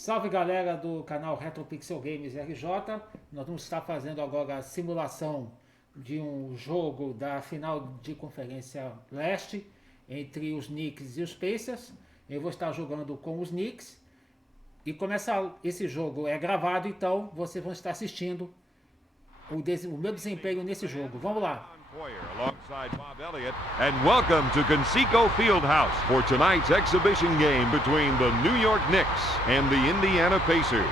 Salve galera do canal Retro Pixel Games RJ. Nós vamos estar fazendo agora a simulação de um jogo da final de conferência leste entre os Knicks e os Pacers. Eu vou estar jogando com os Knicks e esse jogo é gravado, então vocês vão estar assistindo o meu desempenho nesse jogo. Vamos lá. Alongside Bob Elliott, and welcome to Conseco Fieldhouse for tonight's exhibition game between the New York Knicks and the Indiana Pacers.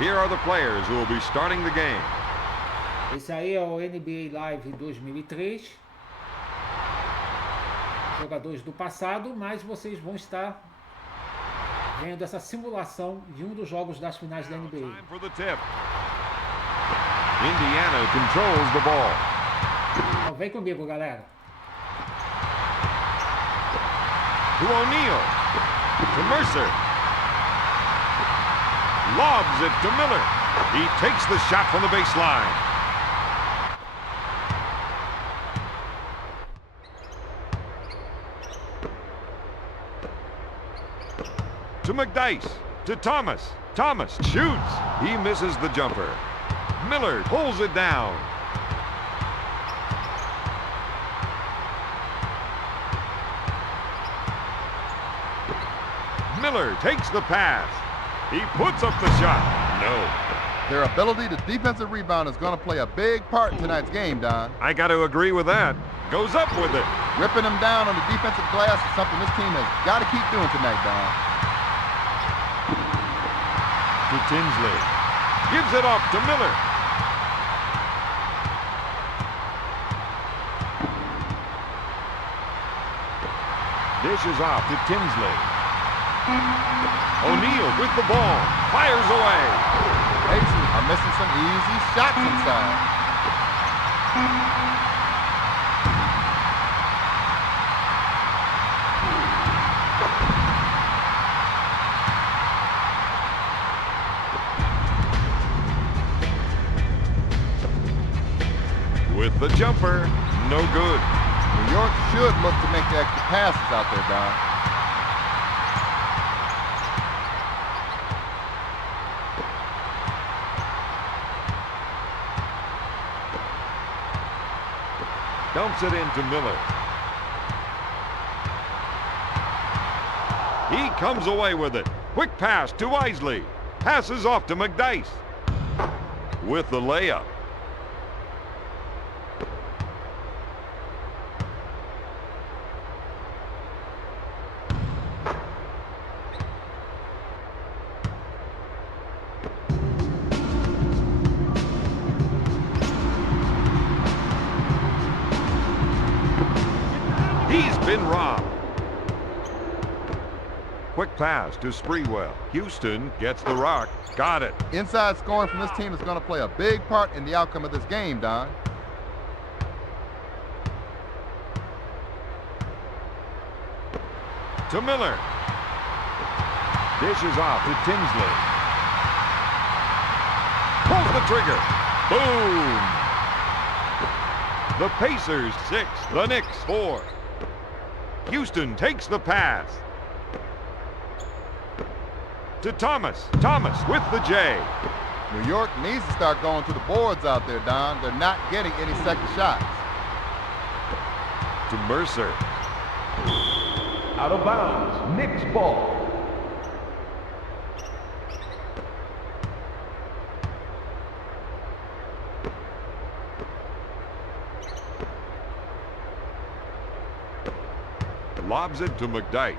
Here are the players who will be starting the game. Esse aí é o NBA Live 2003. Jogadores do passado, mas vocês vão estar vendo essa simulação de um dos jogos das finais da NBA. Time for the tip. Indiana controls the ball. Então vem comigo, galera. To O'Neal. To Mercer. Lobs it to Miller. He takes the shot from the baseline. To McDyess. To Thomas. Thomas shoots. He misses the jumper. Miller pulls it down. Miller takes the pass. He puts up the shot. No. Their ability to defensive rebound is going to play a big part in tonight's game, Don. I got to agree with that. Goes up with it. Ripping them down on the defensive glass is something this team has got to keep doing tonight, Don. To Tinsley. Gives it off to Miller. Dishes off to Tinsley. O'Neal with the ball. Fires away. Pacers are missing some easy shots inside. With the jumper, no good. New York should look to make the extra passes out there, Don. Dumps it into Miller. He comes away with it. Quick pass to Isley. Passes off to McDyess. With the layup. He's been robbed. Quick pass to Sprewell. Houston gets the rock. Got it. Inside scoring from this team is going to play a big part in the outcome of this game, Don. To Miller. Dishes off to Tinsley. Pulls the trigger. Boom. The Pacers 6, the Knicks 4. Houston takes the pass. To Thomas. Thomas with the J. New York needs to start going to the boards out there, Don. They're not getting any second shots. To Mercer. Out of bounds, Knicks ball. Lobs it to McDyess.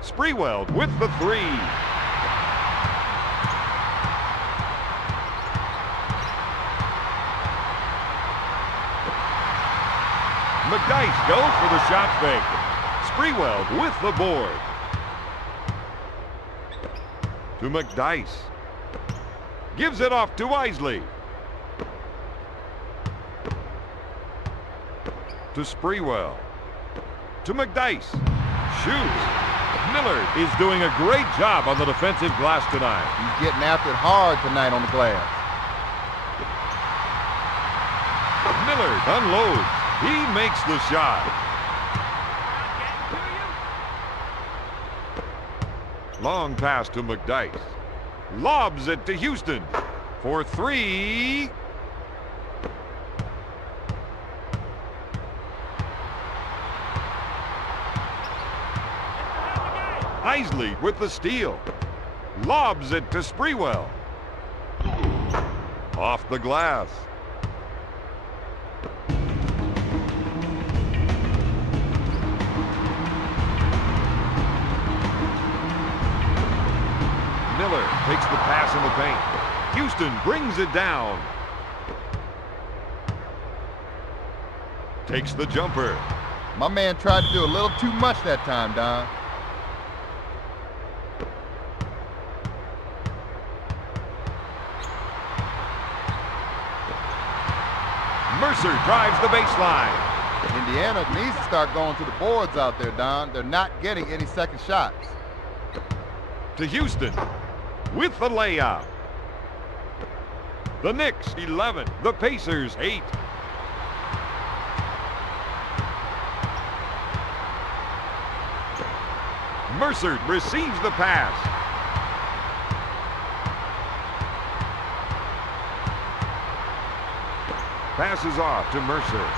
Sprewell with the 3. McDyess goes for the shot fake. Sprewell with the board. To McDyess. Gives it off to Isley. To Sprewell. To McDyess. Shoots. Miller is doing a great job on the defensive glass tonight. He's getting after it hard tonight on the glass. Miller unloads. He makes the shot. Long pass to McDyess. Lobs it to Houston for three. Isley with the steal. Lobs it to Sprewell. Off the glass. Miller takes the pass in the paint. Houston brings it down. Takes the jumper. My man tried to do a little too much that time, Don. Mercer drives the baseline. Indiana needs to start going to the boards out there, Don. They're not getting any second shots. To Houston with the layup. The Knicks 11, the Pacers 8. Mercer receives the pass. Passes off to Mercer.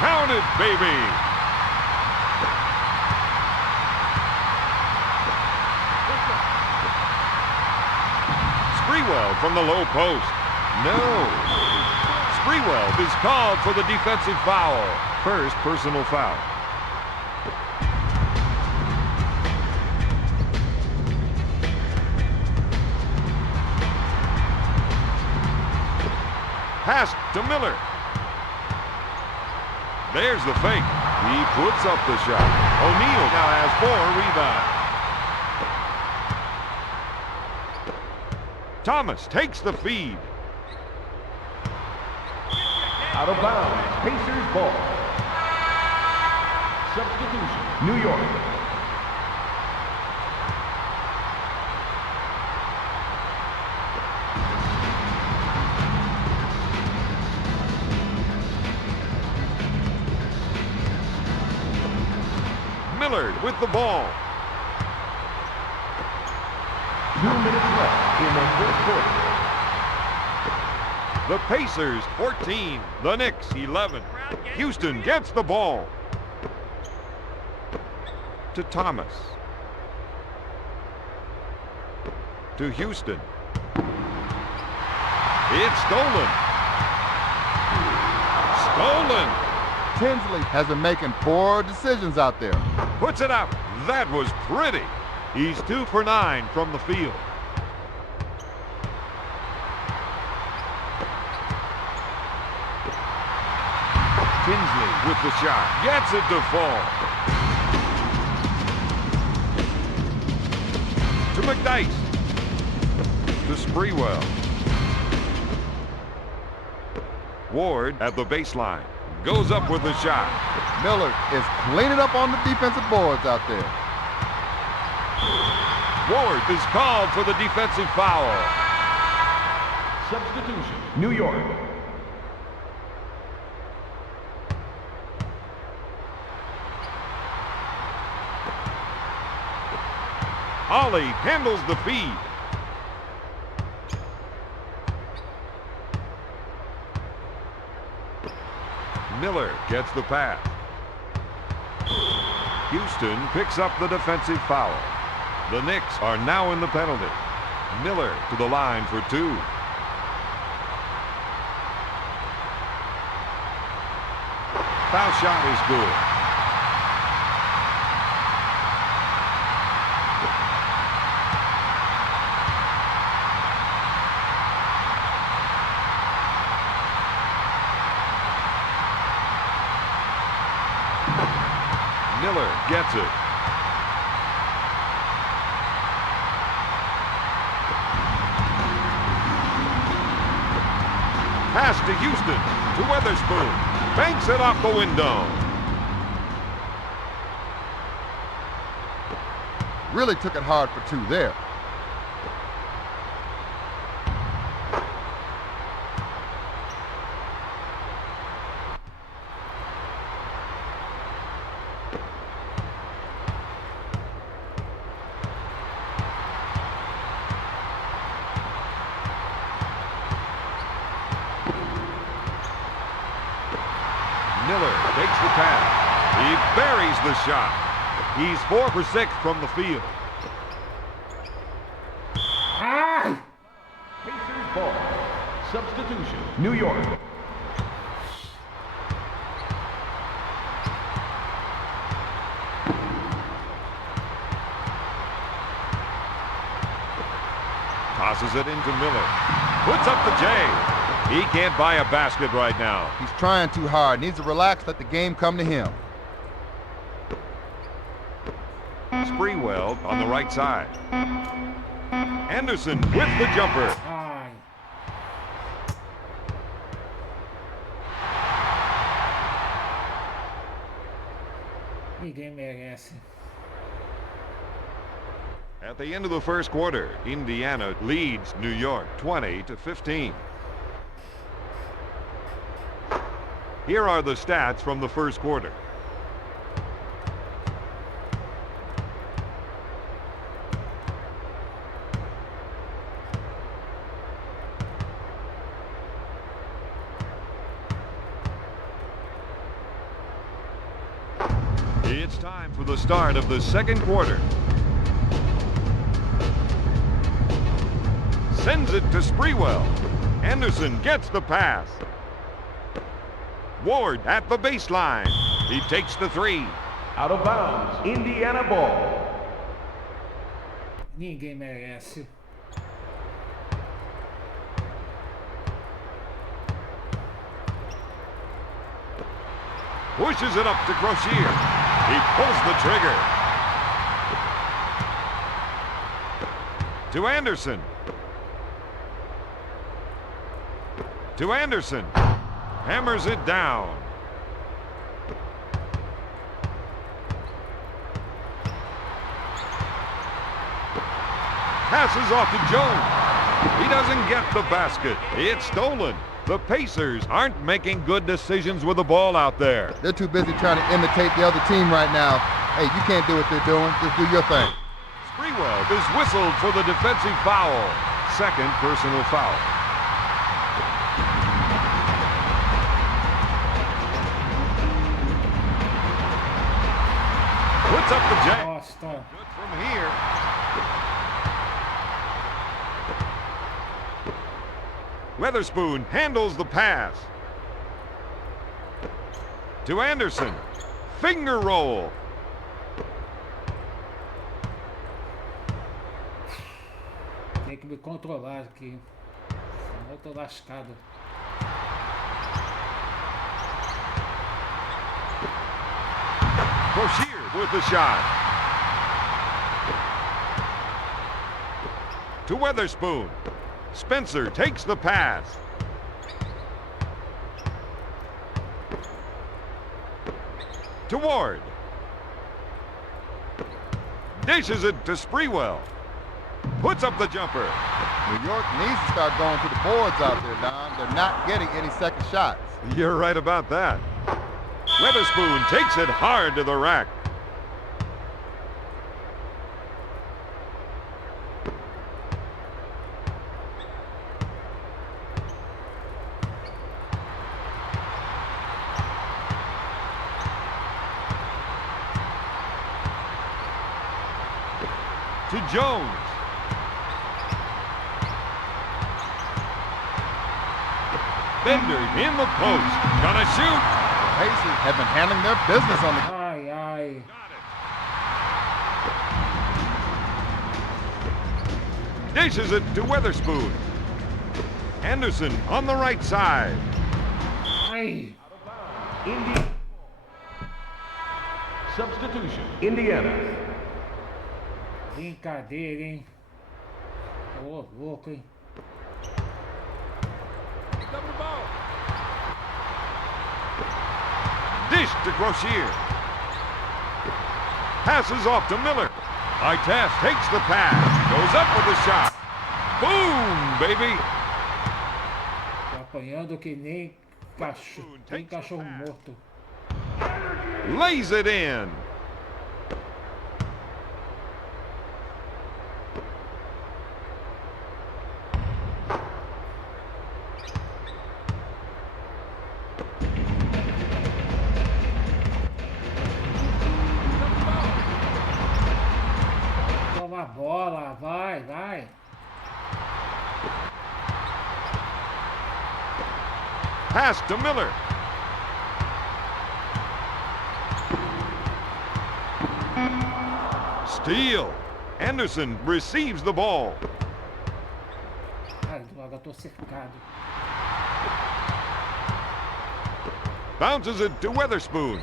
Count it, baby! Sprewell from the low post. No. Sprewell is called for the defensive foul. First personal foul. Pass to Miller. There's the fake. He puts up the shot. O'Neal now has 4 rebounds. Thomas takes the feed. Out of bounds. Pacers ball. Substitution. New York. Millard with the ball. 2 minutes left in the first quarter. The Pacers 14, the Knicks 11. Houston gets the ball. To Thomas. To Houston. It's stolen. Stolen. Tinsley has been making poor decisions out there. Puts it up. That was pretty. He's 2 for 9 from the field. Tinsley with the shot. Gets it to fall. To McDyess. To Sprewell. Ward at the baseline. Goes up with the shot. Miller is cleaning up on the defensive boards out there. Ward is called for the defensive foul. Substitution. New York. Ollie handles the feed. Miller gets the pass. Houston picks up the defensive foul. The Knicks are now in the penalty. Miller to the line for 2. Foul shot is good. Miller gets it. Pass to Houston, to Weatherspoon. Banks it off the window. Really took it hard for 2 there. Miller takes the pass. He buries the shot. He's 4 for 6 from the field. Ai! Pacers ball. Substitution. New York. Tosses it into Miller. Puts up the J. He can't buy a basket right now. He's trying too hard. Needs to relax, let the game come to him. Sprewell on the right side. Anderson with the jumper. Ai! Ninguém merece. At the end of the first quarter, Indiana leads New York 20-15. Here are the stats from the first quarter. It's time for the start of the second quarter. Sends it to Sprewell. Anderson gets the pass. Ward at the baseline. He takes the three. Out of bounds. Indiana ball. Ninguém merece. Pushes it up to Crocier. He pulls the trigger. To Anderson. To Anderson. Hammers it down. Passes off to Jones. He doesn't get the basket. It's stolen. The Pacers aren't making good decisions with the ball out there. They're too busy trying to imitate the other team right now. Hey, you can't do what they're doing. Just do your thing. Sprewell is whistled for the defensive foul. Second personal foul. Puts up the J. Bosta. Good from here. Weatherspoon handles the pass. To Anderson. Finger roll. Tem que me controlar aqui. Senão eu tô lascado. Crocier with the shot. To Weatherspoon. Spencer takes the pass. To Ward. Dishes it to Sprewell. Puts up the jumper. New York needs to start going to the boards out there, Don. They're not getting any second shots. You're right about that. Weatherspoon takes it hard to the rack. To Jones. Bender in the post. Gonna shoot. The Pacers have been handling their business on the... Ai, ai. Dishes it to Weatherspoon. Anderson on the right side. Ai. Indiana. Substitution. Indiana. Brincadeira, hein? Ô, louco, hein? Dish to Crocier. Passes off to Miller. Artest takes the pass. Goes up with the shot. Boom, baby. Tô apanhando que nem cachorro morto. Lays it in. a bola, vai, vai. Pass to Miller. Steal. Anderson receives the ball. Ai, droga, eu tô cercado. Bounces it to Weatherspoon.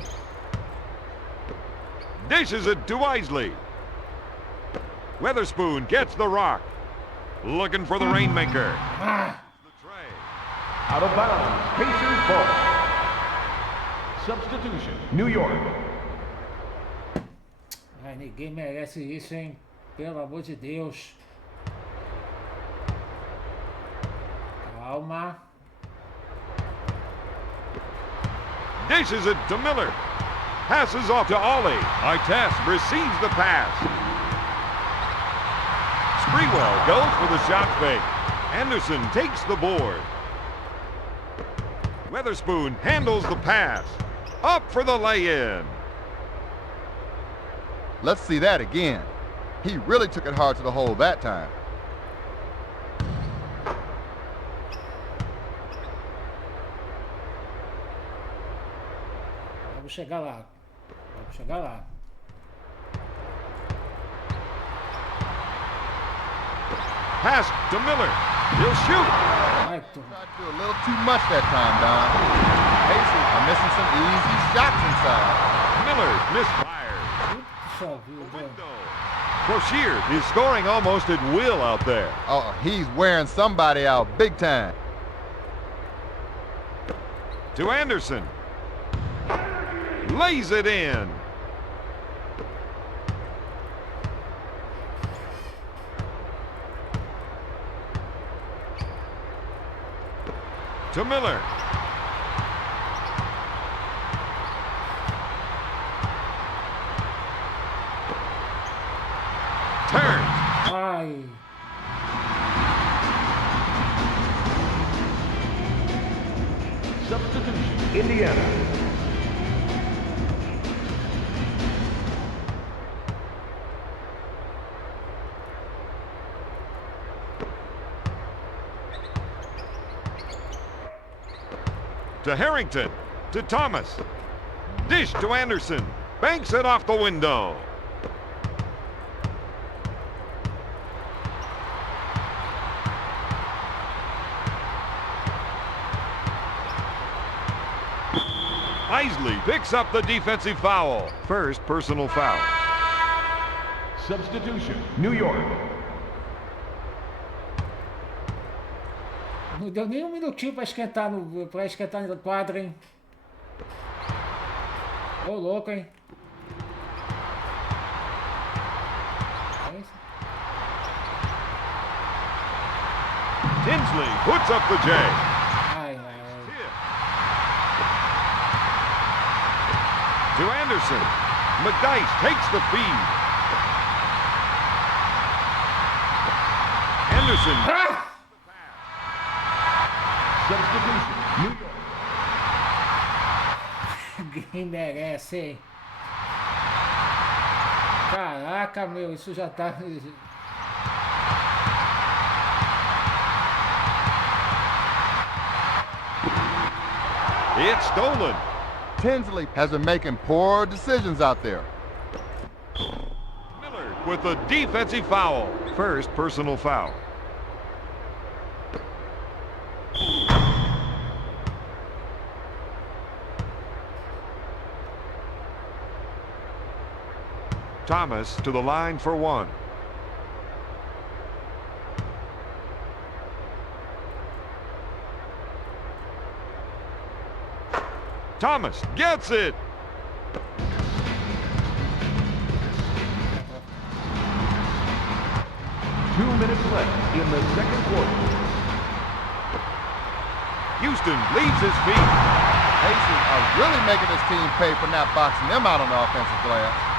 Dishes it to Isley. Weatherspoon gets the rock. Looking for the rainmaker. Ah, The tray. Out of bounds. Pacers ball. Substitution. New York. ai, ninguém merece isso, hein? Pelo amor de Deus. Calma. Dishes it to Miller. Passes off to Ollie. Artest receives the pass. Sprewell goes for the shot fake. Anderson takes the board. Weatherspoon handles the pass. Up for the lay-in. Let's see that again. He really took it hard to the hole that time. Vamos chegar lá. Vamos chegar lá. Pass to Miller. He'll shoot. Vai, tu. Tried to do a little too much that time, Don. Pacers are missing some easy shots inside. Miller misfires. Puxa vida. Window. Broshier is scoring almost at will out there. Oh, he's wearing somebody out big time. To Anderson. Lays it in. To Miller. Turns. Ai. Substitution. Indiana. To Harrington. To Thomas. Dish to Anderson. Banks it off the window. Isley picks up the defensive foul. First personal foul. Substitution. New York. Não deu nem um minutinho pra esquentar no quadro, hein? Ô, louco, hein? Tinsley puts up the J. Ai, ai. To Anderson. McDyess takes the feed. Anderson. Ah! Substitution. New York. Ninguém merece, hein? Caraca, meu, isso já tá... It's stolen. Tinsley has been making poor decisions out there. Miller with a defensive foul. First personal foul. Thomas to the line for one. Thomas gets it. 2 minutes left in the second quarter. Houston leads his feet. Pacers are really making this team pay for not boxing them out on the offensive glass.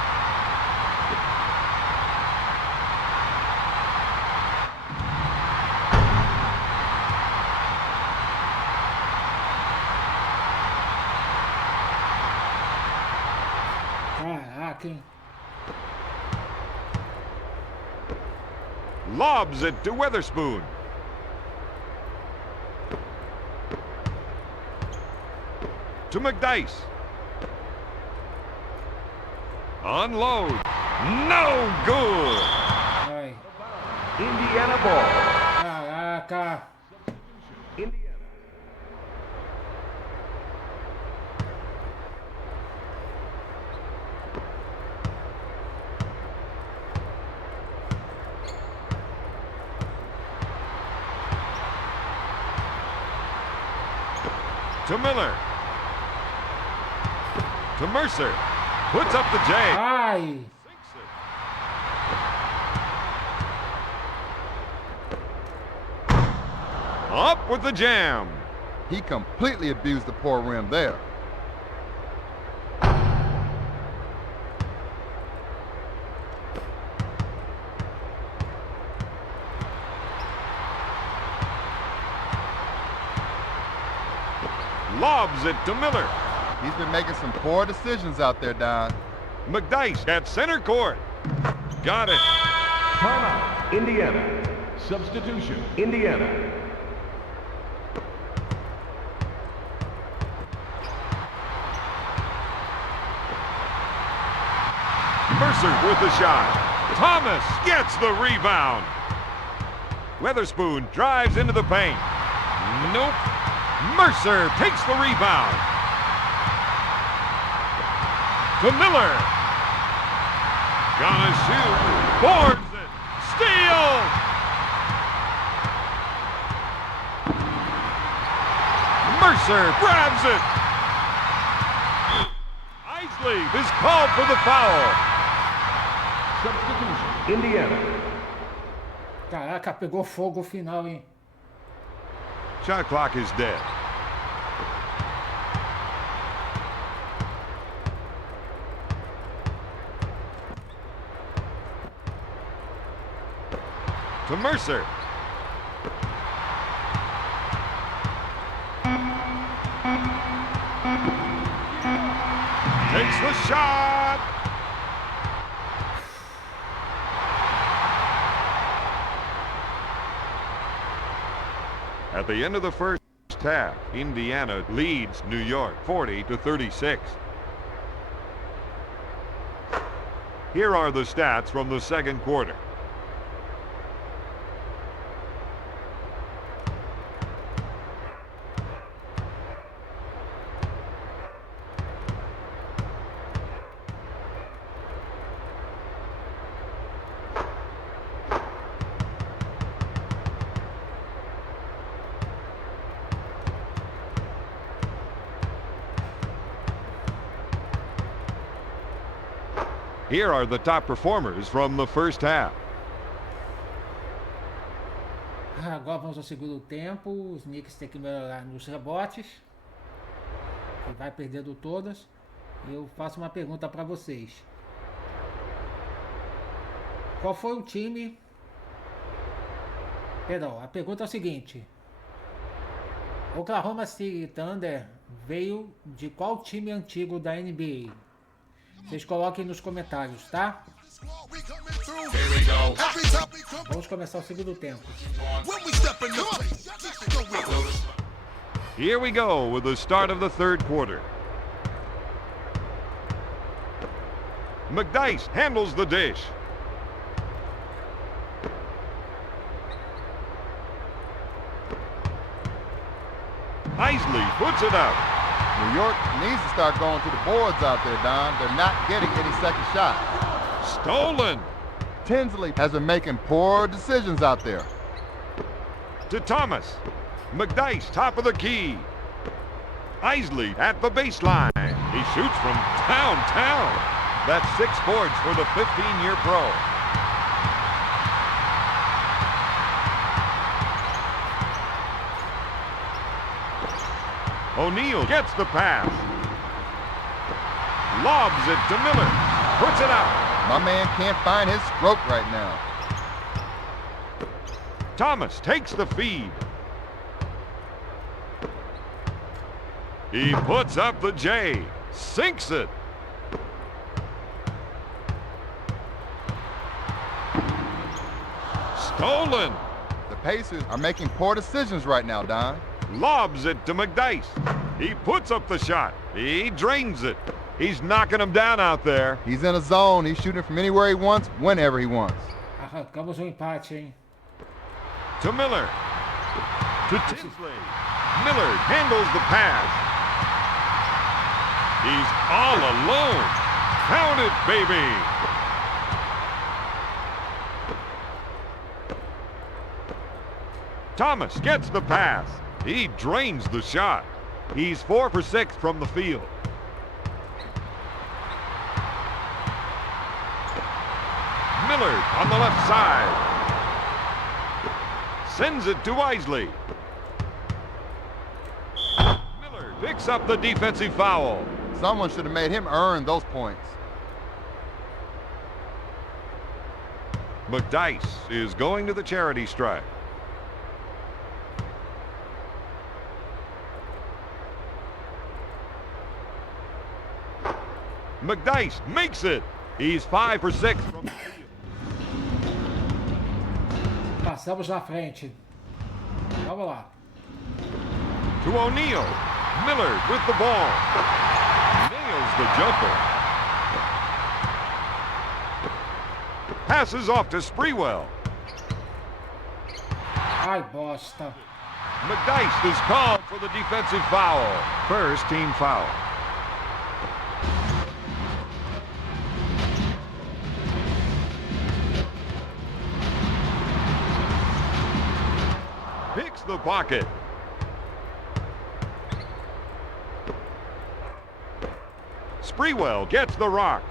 Caraca, hein? Lobs it to Weatherspoon. To McDice. Unload. No good. Vai. Indiana ball. Caraca. Indiana. To Miller. To Mercer. Puts up the J. Ai. Up with the jam. He completely abused the poor rim there. Lobs it to Miller. He's been making some poor decisions out there, Don. McDice at center court. Got it. Timeout. Indiana. Substitution. Indiana. Mercer with the shot. Thomas gets the rebound. Weatherspoon drives into the paint. Nope. Mercer takes the rebound. To Miller. Gonna shoot. Boards it. Steal. Mercer grabs it. Isley is called for the foul. Substitution. Indiana. Caraca, pegou fogo o final, hein? Shot clock is dead. To Mercer. Takes the shot. At the end of the first half, Indiana leads New York 40-36. Here are the stats from the second quarter. Here are the top performers from the first half. Agora vamos ao segundo tempo. Os Knicks têm que melhorar nos rebotes. E vai perdendo todas. Eu faço uma pergunta para vocês. Qual foi o time? Perdão, a pergunta é o seguinte. Oklahoma City Thunder veio de qual time antigo da NBA? Vocês coloquem nos comentários, tá? Vamos começar o segundo tempo. Here we go with the start of the third quarter. McDice handles the dish. Isley puts it up. New York needs to start going to the boards out there, Don. They're not getting any second shot. Stolen. Tinsley has been making poor decisions out there. To Thomas. McDice, top of the key. Isley at the baseline. He shoots from downtown. That's 6 boards for the 15-year pro. O'Neal gets the pass. Lobs it to Miller. Puts it out. My man can't find his stroke right now. Thomas takes the feed. He puts up the J. Sinks it. Stolen. The Pacers are making poor decisions right now, Don. Lobs it to McDice. He puts up the shot. He drains it. He's knocking him down out there. He's in a zone. He's shooting from anywhere he wants, whenever he wants. Arrancamos um empate, hein? To Miller. To Tinsley. Miller handles the pass. He's all alone. Count it, baby. Thomas gets the pass. He drains the shot. He's 4 for 6 from the field. Miller on the left side. Sends it to Isley. Miller picks up the defensive foul. Someone should have made him earn those points. McDice is going to the charity stripe. McDice makes it. He's 5 for 6 from the field. Passamos na frente. Vamos lá. To O'Neal. Miller with the ball. Nails the jumper. Passes off to Sprewell. Ai, bosta. McDice is called for the defensive foul. First team foul. Picks the pocket. Sprewell gets the rock.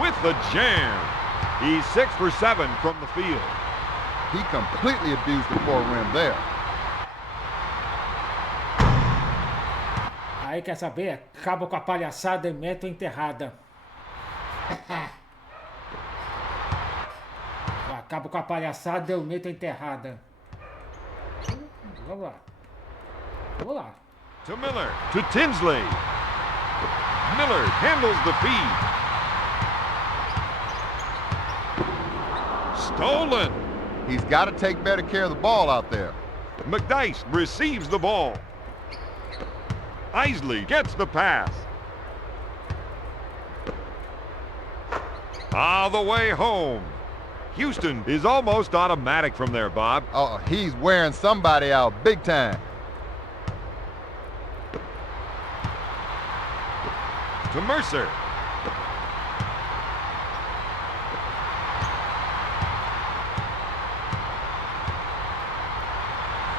With the jam. He's 6 for 7 from the field. He completely abused the poor rim there. Aí quer saber? Acabo com a palhaçada e meto enterrada. Acabo com a palhaçada e eu meto enterrada. Vamos lá. Vamos lá. To Miller. To Tinsley. Miller handles the feed. Stolen. He's got to take better care of the ball out there. McDice receives the ball. Isley gets the pass. All the way home. Houston is almost automatic from there, Bob. Oh, he's wearing somebody out big time. To Mercer.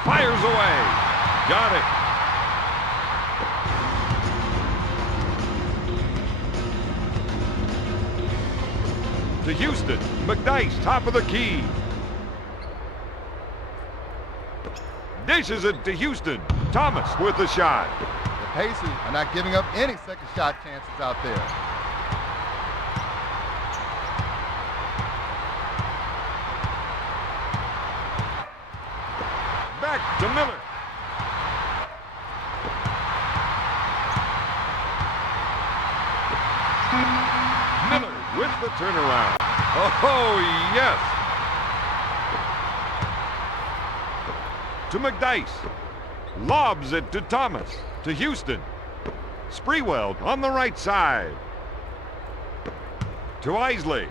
Fires away. Got it. To Houston. McDice, top of the key. Dishes it to Houston. Thomas with the shot. The Pacers are not giving up any second shot chances out there. Back to Miller. Miller with the turnaround. Oh, yes. To McDice. Lobs it to Thomas. To Houston. Sprewell on the right side. To Isley.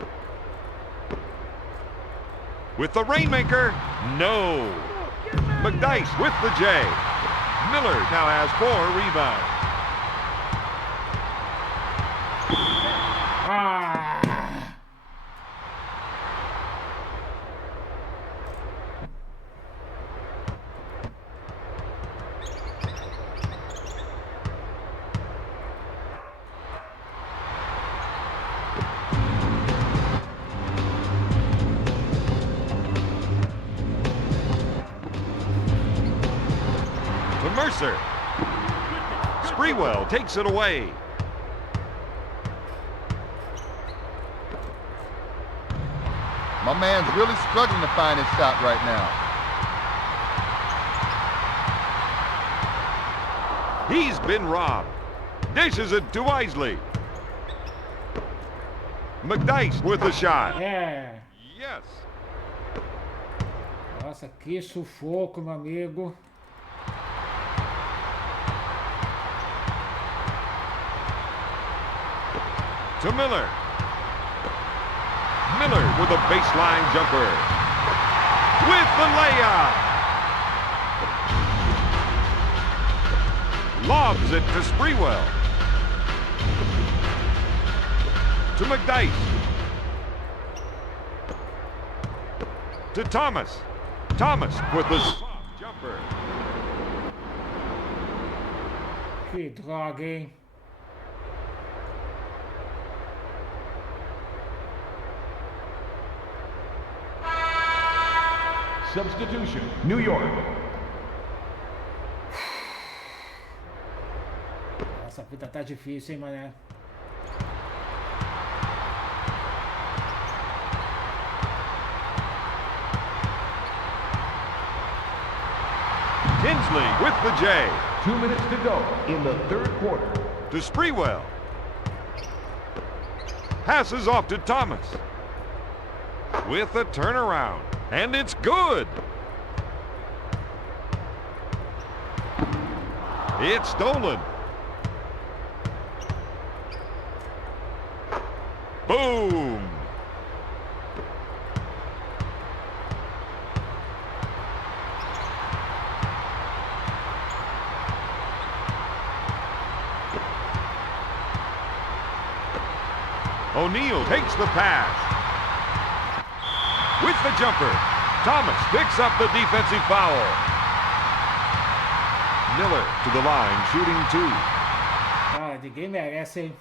With the rainmaker. No. McDice with the J. Miller now has 4 rebounds. Ah! To Mercer. Sprewell takes it away. My man's really struggling to find his shot right now. He's been robbed. Dishes it to Isley. McDice with the shot. É. Yes. Nossa, que sufoco, meu amigo. To Miller. Miller with a baseline jumper. With the layup. Lobs it to Sprewell. To McDice. To Thomas. Thomas with the soft jumper. Que droga, hein? Substitution, New York. Nossa, a vida tá difícil, hein, mané? Tinsley with the J. 2 minutes to go in the third quarter. To Sprewell. Passes off to Thomas. With a turnaround. And it's good. It's stolen. Boom. O'Neal takes the pass. With the jumper, Thomas picks up the defensive foul. Miller to the line, shooting 2. Cara, ninguém merece, hein?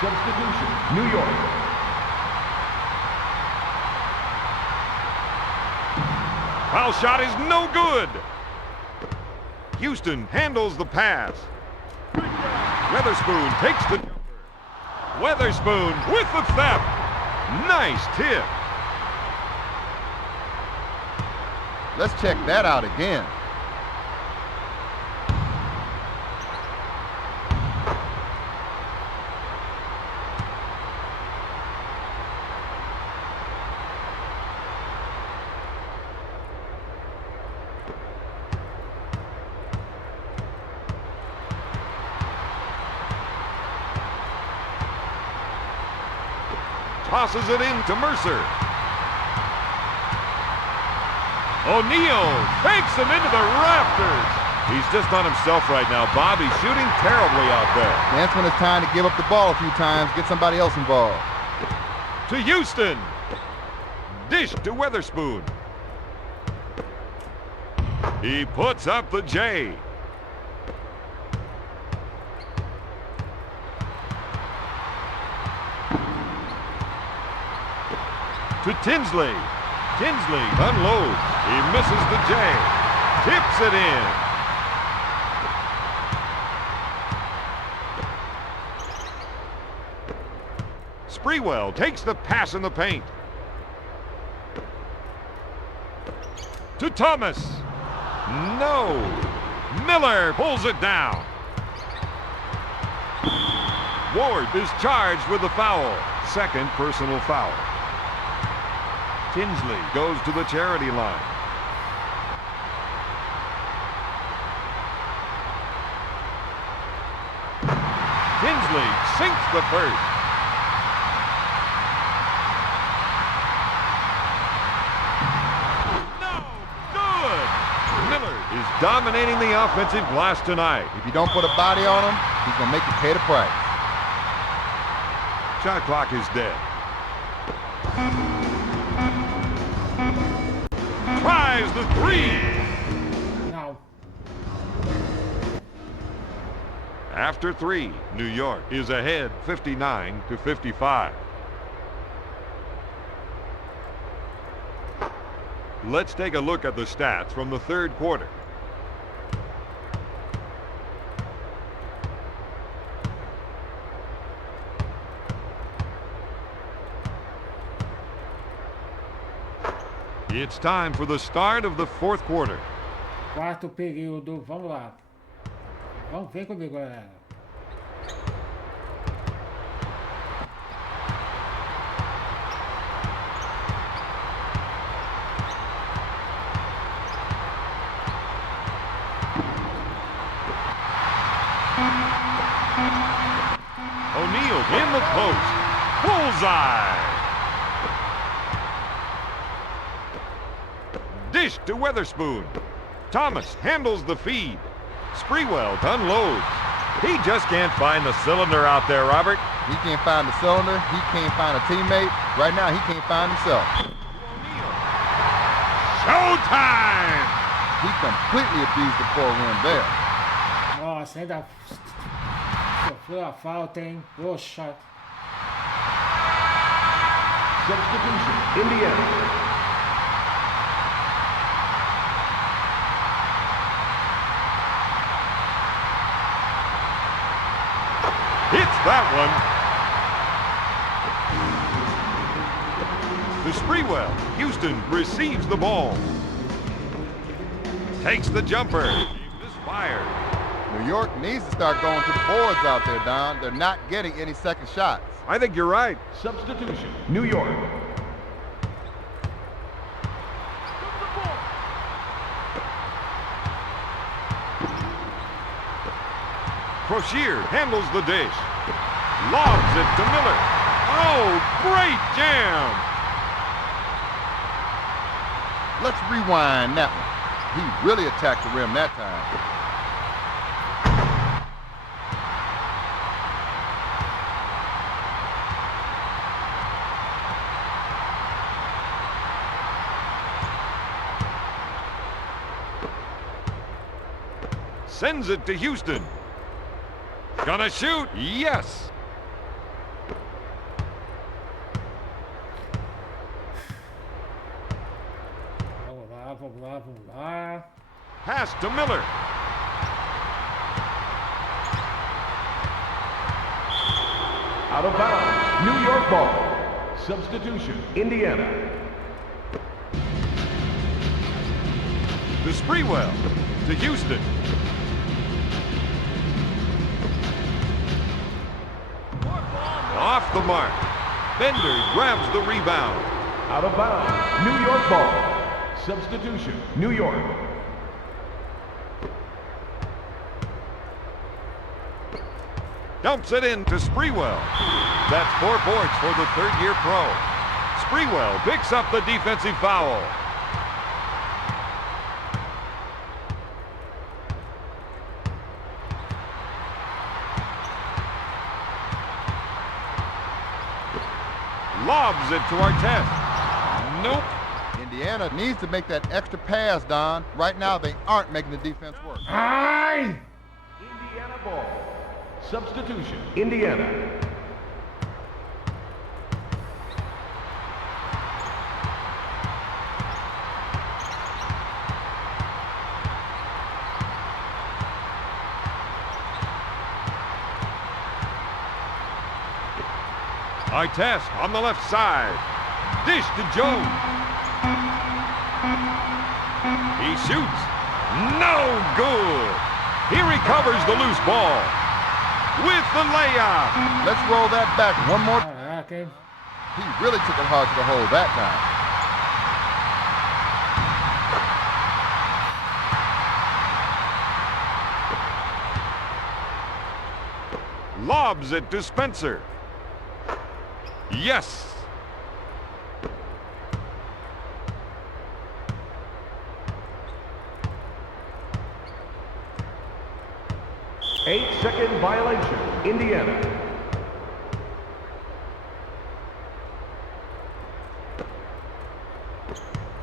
Substitution, New York. Foul shot is no good. Houston handles the pass. Weatherspoon takes the jumper. Weatherspoon with the theft. Nice tip. Let's check that out again. Tosses it in to Mercer. O'Neal takes him into the rafters. He's just on himself right now. Bobby shooting terribly out there. That's when it's time to give up the ball a few times, get somebody else involved. To Houston. Dish to Weatherspoon. He puts up the J. To Tinsley. Tinsley unloads. He misses the J. Tips it in. Sprewell takes the pass in the paint. To Thomas. No. Miller pulls it down. Ward is charged with the foul. Second personal foul. Tinsley goes to the charity line. Tinsley sinks the first. No good. Miller is dominating the offensive glass tonight. If you don't put a body on him, he's going to make you pay the price. Shot clock is dead. Tries the three. Não. After 3, New York is ahead 59-55. Let's take a look at the stats from the third quarter. It's time for the start of the fourth quarter. Quarto período, vamos lá. Vem comigo, galera. O'Neal in the post. Bullseye. Dish to Weatherspoon. Thomas handles the feed. Sprewell unloads. He just can't find the cylinder out there, Robert. He can't find the cylinder. He can't find a teammate. Right now, he can't find himself. Showtime! He completely abused the 4-rim there. Nossa, ainda sofreu a falta, hein? Poxa. Substitution, Indiana. Hits that one. To Sprewell. Houston receives the ball. Takes the jumper. Misfired. New York needs to start going to the boards out there, Don. They're not getting any second shots. I think you're right. Substitution, New York. Crocier handles the dish. Lobs it to Miller. Oh, great jam! Let's rewind that one. He really attacked the rim that time. Sends it to Houston. Gonna shoot. Yes. Vamos lá. Pass to Miller. Out of bounds, New York ball. Substitution, Indiana. To Sprewell. To Houston. Off the mark. Bender grabs the rebound. Out of bounds, New York ball. Substitution, New York. Dumps it in to Sprewell. That's 4 boards for the third-year pro. Sprewell picks up the defensive foul. Lobs it to Artest. Nope. Indiana needs to make that extra pass, Don. Right now, they aren't making the defense work. Ai! Indiana ball. Substitution, Indiana. Artest on the left side. Dish to Jones. He shoots. No good. He recovers the loose ball with the layup. Let's roll that back one more. Caraca, hein? He really took it hard to the hole that time. Lobs it to Spencer. Yes. Eight-second violation, Indiana.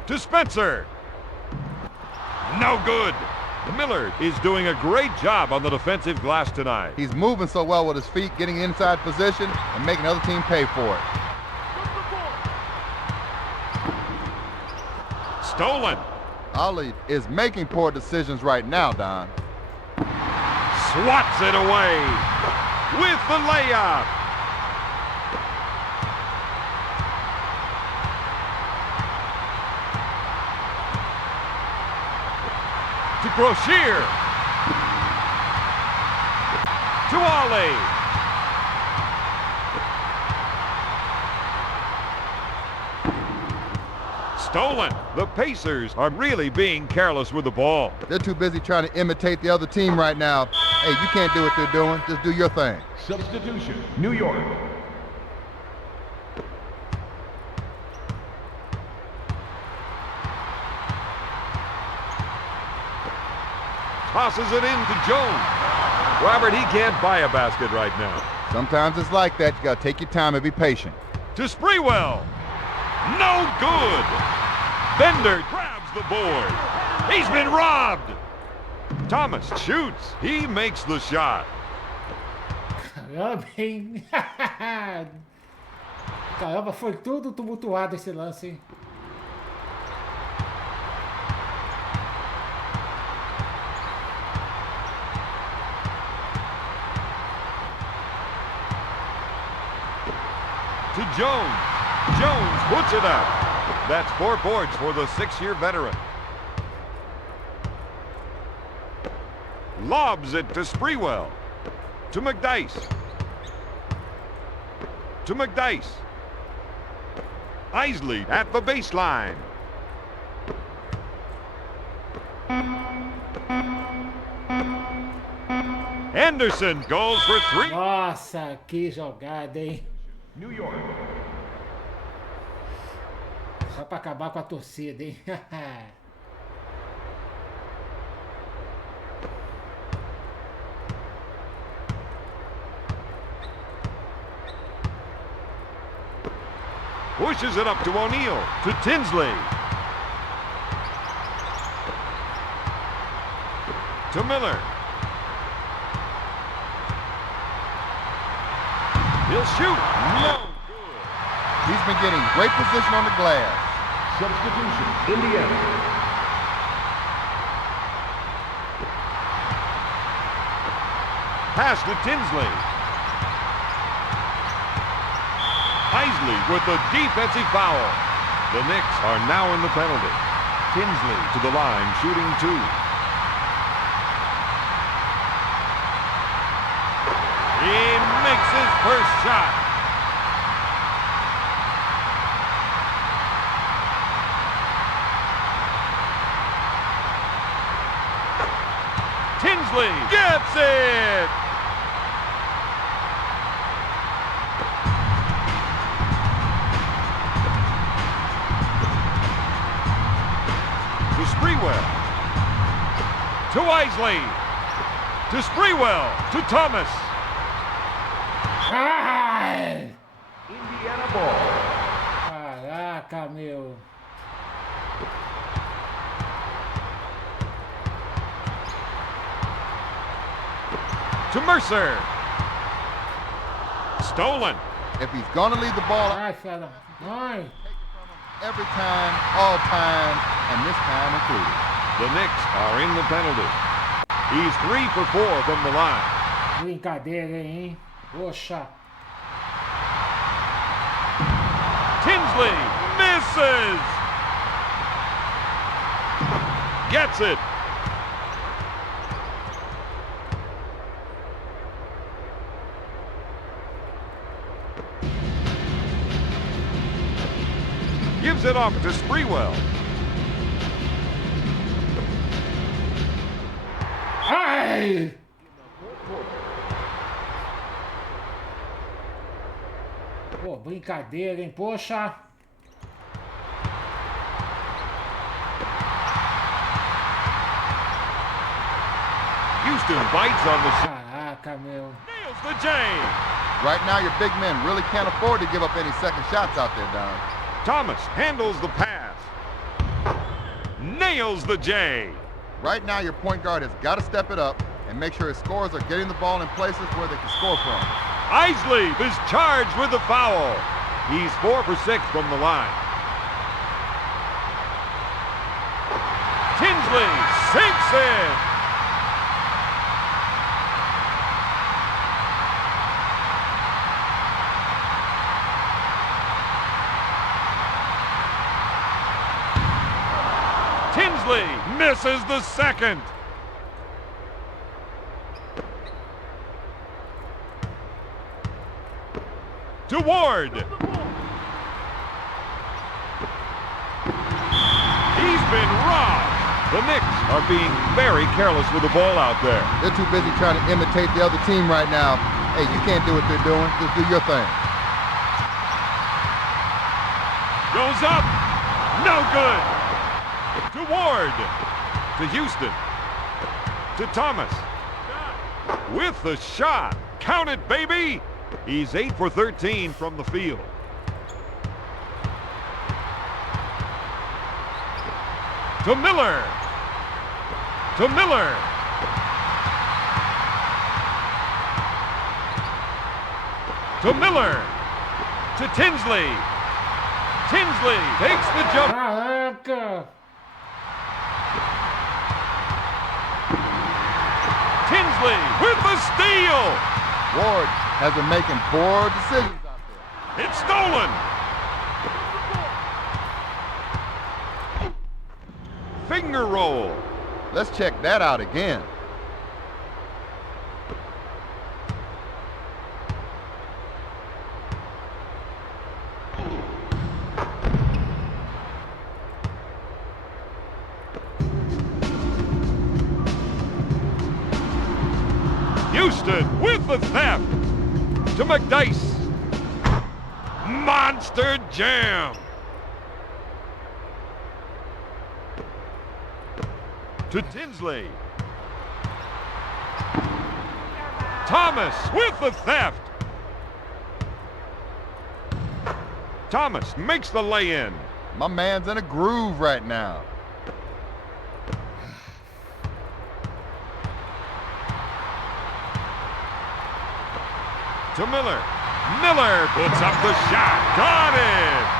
To Spencer. No good. Miller is doing a great job on the defensive glass tonight. He's moving so well with his feet, getting inside position, and making the other team pay for it. Stolen. Ali is making poor decisions right now, Don. Swats it away with the layup. Brochure. To Ollie. Stolen. The Pacers are really being careless with the ball. They're too busy trying to imitate the other team right now. Hey, you can't do what they're doing. Just do your thing. Substitution, New York. Tosses it in to Jones. Robert, he can't buy a basket right now. Sometimes it's like that. You got to take your time and be patient. To Sprewell. No good. Bender grabs the board. He's been robbed. Thomas shoots. He makes the shot. Caramba, hein? Caramba, foi tudo tumultuado esse lance, hein? To Jones. Jones puts it up. That's 4 boards for the 6-year veteran. Lobs it to Sprewell. To McDyess. To McDyess. Isley at the baseline. Anderson goes for 3. Nossa, que jogada, hein? New York. Só pra acabar com a torcida, hein? Pushes it up to O'Neal. To Tinsley. To Miller. He'll shoot. No good. He's been getting great position on the glass. Substitution, Indiana. Pass to Tinsley. Isley with the defensive foul. The Knicks are now in the penalty. Tinsley to the line, shooting 2. He makes his first shot. Tinsley gets it! To Sprewell. To Isley. To Sprewell. To Thomas. Ai! Indiana ball. Caraca, meu. To Mercer. Stolen. If he's going to leave the ball Ai, fera. Ai. every time, all time, and this time included. The Knicks are in the penalty. He's 3 for 4 from the line. Brincadeira, hein? Poxa. Tinsley misses. Gets it. Gives it off to Sprewell. Ai! Pô, brincadeira, hein? Poxa. Houston bites on the shot. Caraca, meu. Nails the J. Right now, your big men really can't afford to give up any second shots out there, Don. Thomas handles the pass. Nails the J. Right now, your point guard has got to step it up and make sure his scorers are getting the ball in places where they can score from. Isley is charged with the foul. He's 4 for 6 from the line. Tinsley sinks in. Tinsley misses the second. to Ward. He's been robbed. The Knicks are being very careless with the ball out there. They're too busy trying to imitate the other team right now. Hey, you can't do what they're doing. Just do your thing. Goes up. No good. To Ward. To Houston. To Thomas. With the shot. Count it, baby. He's 8 for 13 from the field. To Miller. To Miller. To Miller. To Tinsley. Tinsley takes the jump. Caraca! Tinsley with the steal. Ward has been making poor decisions out there. It's stolen. Finger roll. Let's check that out again. Houston with the theft. To McDice. Monster jam. To Tinsley. Thomas with the theft. Thomas makes the lay-in. My man's in a groove right now. To Miller. Miller puts up the shot. Got it.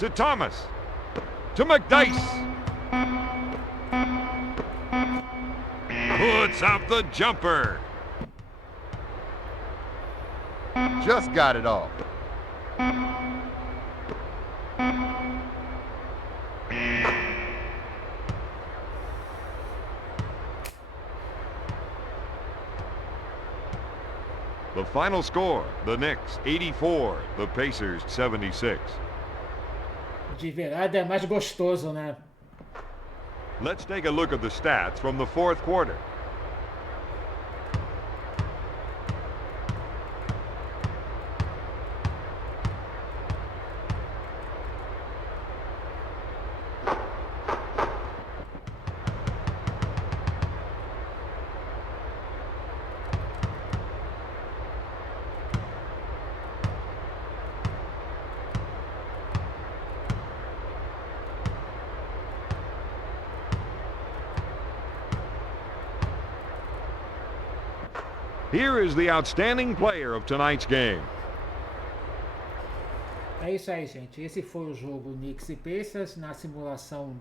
To Thomas. To McDice. Puts up the jumper. Just got it off. The final score, the Knicks 84, the Pacers 76. De virada é mais gostoso, né? Let's take a look at the stats from the fourth quarter. Here is the outstanding player of tonight's game. É isso aí, gente. Esse foi o jogo Knicks e Pacers na simulação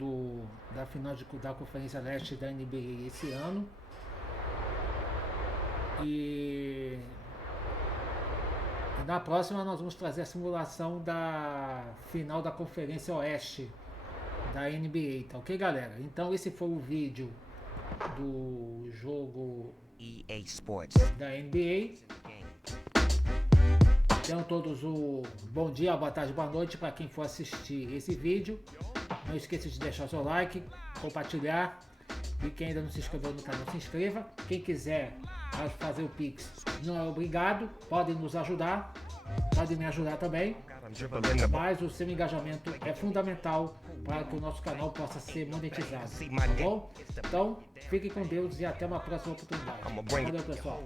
da final da Conferência Leste da NBA esse ano. E na próxima nós vamos trazer a simulação da final da Conferência Oeste da NBA, tá ok, galera? Então esse foi o vídeo do jogo EA Sports da NBA. Tenham todos o bom dia, boa tarde, boa noite para quem for assistir esse vídeo. Não esqueça de deixar o seu like, compartilhar, e quem ainda não se inscreveu no canal, se inscreva. Quem quiser fazer o Pix não é obrigado, podem nos ajudar, podem me ajudar também, mas o seu engajamento é fundamental para que o nosso canal possa ser monetizado, tá bom? Então, fiquem com Deus e até uma próxima oportunidade. Valeu, pessoal.